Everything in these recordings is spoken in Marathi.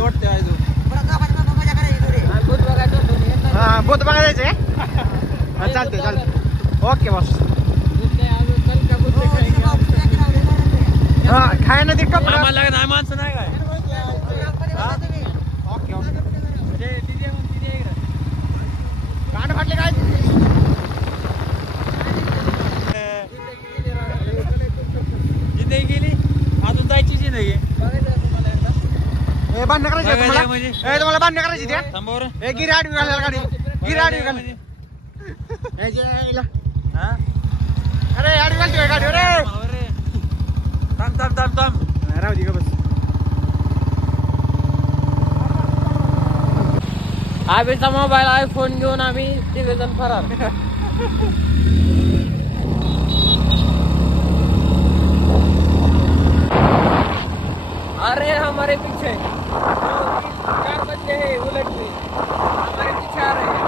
वाटते भूत बघायला जायचंय चालते चालते ओके बॉस हा खाय ना ते कपडा नाही माणसं नाही काय ओके ओके गाठ फाटले काय जिथे गेली अजून जायचीच नाही हे बांधणं करायची तुम्हाला म्हणजे तुम्हाला बांधणं करायची त्या थांबावर हे गिरी आडवी घालायला गाडी गिरी आडवी घाल अरे आडवी घालतोय गाडी रे थांब थांब थांब थांब राहू दे का बस आम्हीचा मोबाईल आयफोन घेऊन आम्ही तिघजण फरार अरे हमारे पीछे 4 बच्चे हैं उलट में हमारे पीछे आ रहे हैं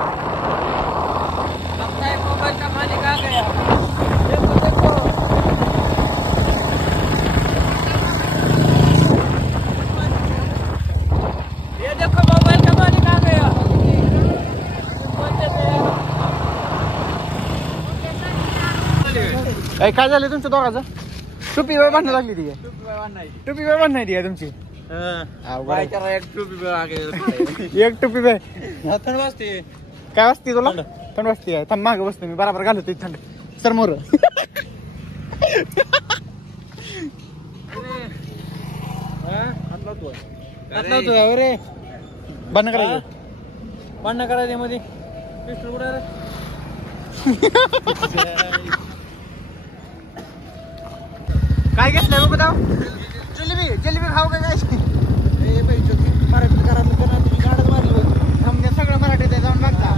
लगता है मोबाइल का मालिक आ गया देखो देखो ये देखो मोबाइल का मालिक आ गया काय झालं तुमच्या दोघाचं टोपी वेळ बांधणं लागली ती टोपी वेळ बांधणार ती तुमची एक टोपी वेळ थंड वाजते काय वाजते तुला थंड वाजते थांब मागे बसतो मी बराबर घालतो थंड सर मोर अरे बंद करायचं भांडणं करायचे मध्ये पिस्टल कुठे काय घेतलंय बघ दाव जिलेबी जिलेबी खाऊ का काय मराठी गाडच मारली समजा सगळं मराठीत आहे जाऊन बघता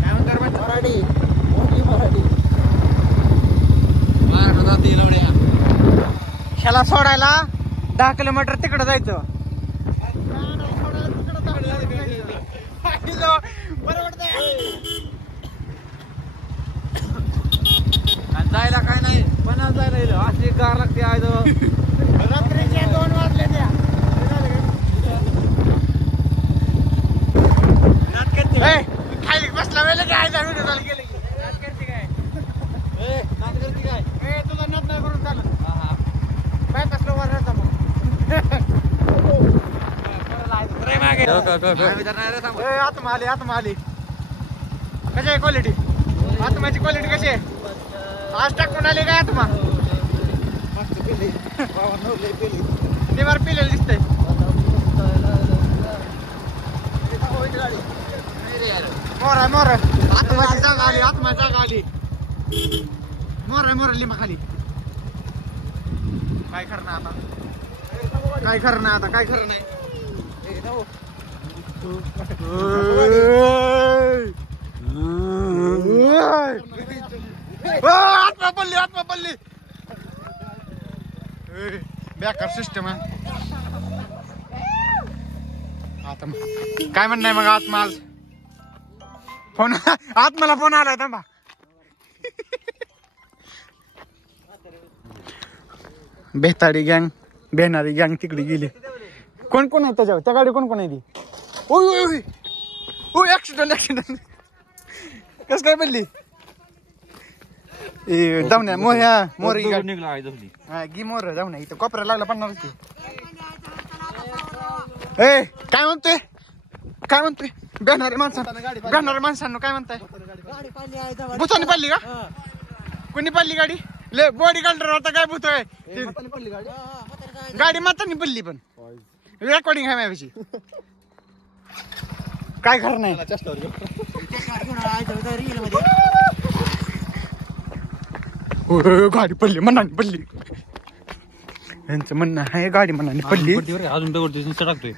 काय म्हणतात मराठी मराठी जाते लवड्या ह्याला सोडायला 10 किलोमीटर तिकडं जायचं जायला काय नाही पण जायला अशी गार लागते आहे रात्रीचे 2 वाजले त्या खाली बसला वेळ घ्यायचा व्हिडिओ चालू केले काय तुला नट नाही करून चालत काय कसलं वर राहता मग आत्मा आली कशी आहे क्वालिटी आत्माची क्वालिटी कशी आहे आज टाकून आली काय आत्मा निवार पिलेलं दिसतंय मोर आत्माची जागा आली मोर लिंबा खाली काय खरं नाही आता काय खरं नाही आत्मा पडली बेकार सिस्टम आहे आता काय म्हणणं मग आत्मा आज फोन आत्माला फोन आलाय थांबा बेताडी गँग बेनारी गँग तिकडे गेली कोण कोण आहे त्याच्यावर त्या गाडी कोण कोण आहे ती ओय ऍक्सिडेंट कस काय पडली जाऊन मोर निघला गी मोर जाऊन इथं कोपऱ्या लागला पडणार काय म्हणतोय बेनारे माणसांनो काय म्हणताय भूतानी पडली का कोणी पडली गाडी ले बॉडी गार्डर होता काय भूत आहे गाडी मातानी पडली पण रेकॉर्डिंग आहे माझ्याशी काय खरं नाही गाडी पडली मनाने पडली यांचं म्हणणं आहे गाडी मनाने पडली अजून दगड चढकतोय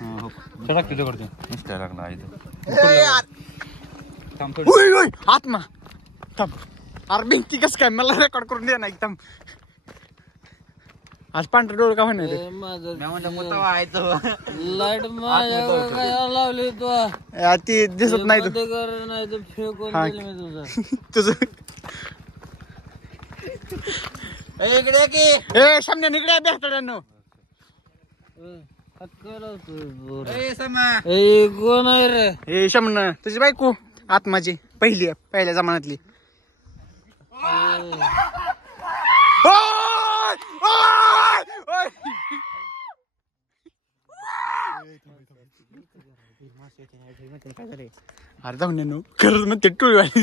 लागला आत्मा थांब अरे भिंती कस काय मला रेकॉर्ड करून दे ना एकदम आज पांढरं डोळ का म्हणणार ते? माझं मी म्हणलं मुतावा आहे तो. लाईट माझ्या काय लावली तू ती दिसत नाही तू नाही तर फेकून हा. दिलं मी तुझं तुझं ए, इकडे की ए सामने निघड्या बेहतड्यांनो ए, समा कोण आहे रे ए शमन तुझी बायको आत्माची पहिल्या जमान्यातली ओय! ओय! ओय! अरे जाऊन नो खरंच मग ते टोळी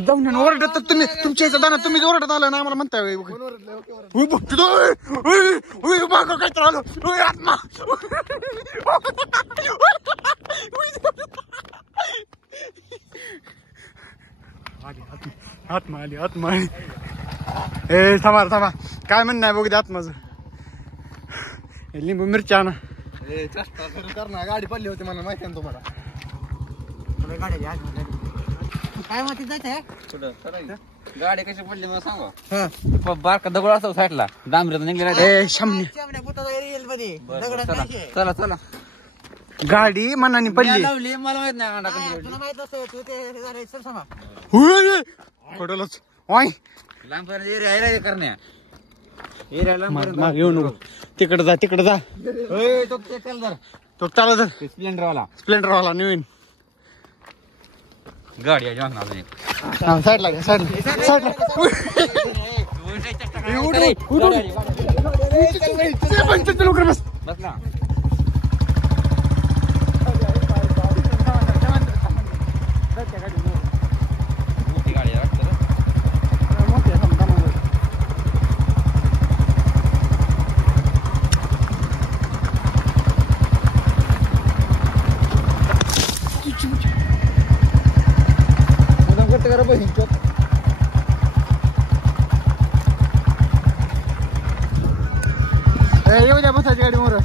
जाऊन ओरडत तुम्ही तुमच्या याचा दाना तुम्ही ओरडत आला ना आम्हाला म्हणताय माग काय तर आलो ओय, आत्मा आत्मा आली आत्मा आली ए थांबा काय म्हणणं आहे बघ ते आत्माचं लिंबू मिरच्या ना गाडी पडली होती मला माहिती आहे तुम्हाला काय माहिती जायचंय गाडी कशी पडली मला सांगा. बारका दगड असतो साईडला डांबऱ्यात निघले ए शमनी चला चला गाडी मनाने पडली लावली मला माहित नाही अंडा कशी पडली. माहित असतं खोडलच ओय लांब एरिया आहे करण्या एरिया लांब माग येऊ नको तिकडे जा तो चाला जर स्प्लेंडर वाला स्प्लेंडर वाला नवीन गाडी आहे जाऊन अजून एक. साईडला घ्या साईडला लवकर बस बसला मोठी गाडी आहे वाटतं रे. येऊ द्या बसायची गाडी मोर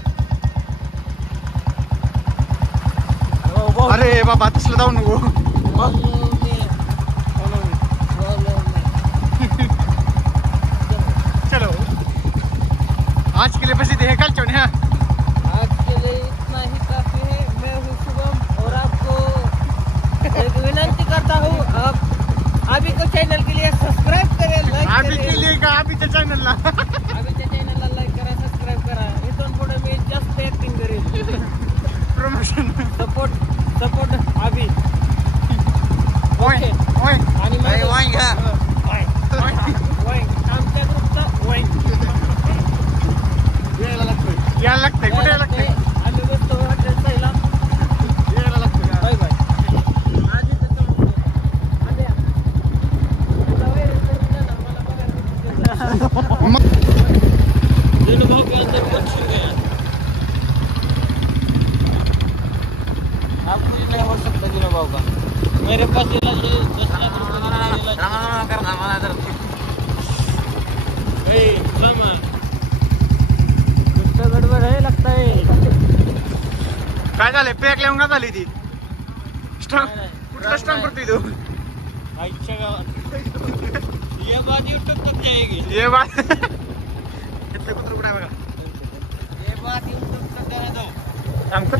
अरे बाबा तसलं जाऊ नको चलो आज के लिए बस इतने कल चौने हाँ आज के लिए इतना ही काफी है मैं हूँ शुभम और आपको एक विनती करता हूँ आप अभी को चैनल के लिए सब्सक्राइब करें लाइक अभी के लिए का अभी त्या चॅनलला अभी चॅनलला लाईक करा सबस्क्राईब करा इथून पुढे मी जास्त ऍक्टिंग करेल प्रमोशन सपोर्ट अभी ओय ओय आणि ए, वाईन घ्या. आमच्या ग्रुपचा वाईन यायला लागतंय कुठे यायला लागतंय आम्ही बसतो हॉटेल साईला यायला लागतंय बाय बाय आधी तर भाऊ के अंदर कुछ गया आप मुझे नहीं बोल सकता जिनो भाव का मेरे पास इलाज 10 लाख रुपए करना मला जर कुछ गड़बड़ है लगता है काय झालंय पॅक लावून का झाली ती स्टॉप कुठला स्टॉप करतोय तू अच्छा ये बात यूट्यूब तक जाएगी ये बात इथलं कुत्र कुठे आहे बघा ये बात यूट्यूब तक जाने दो आमचं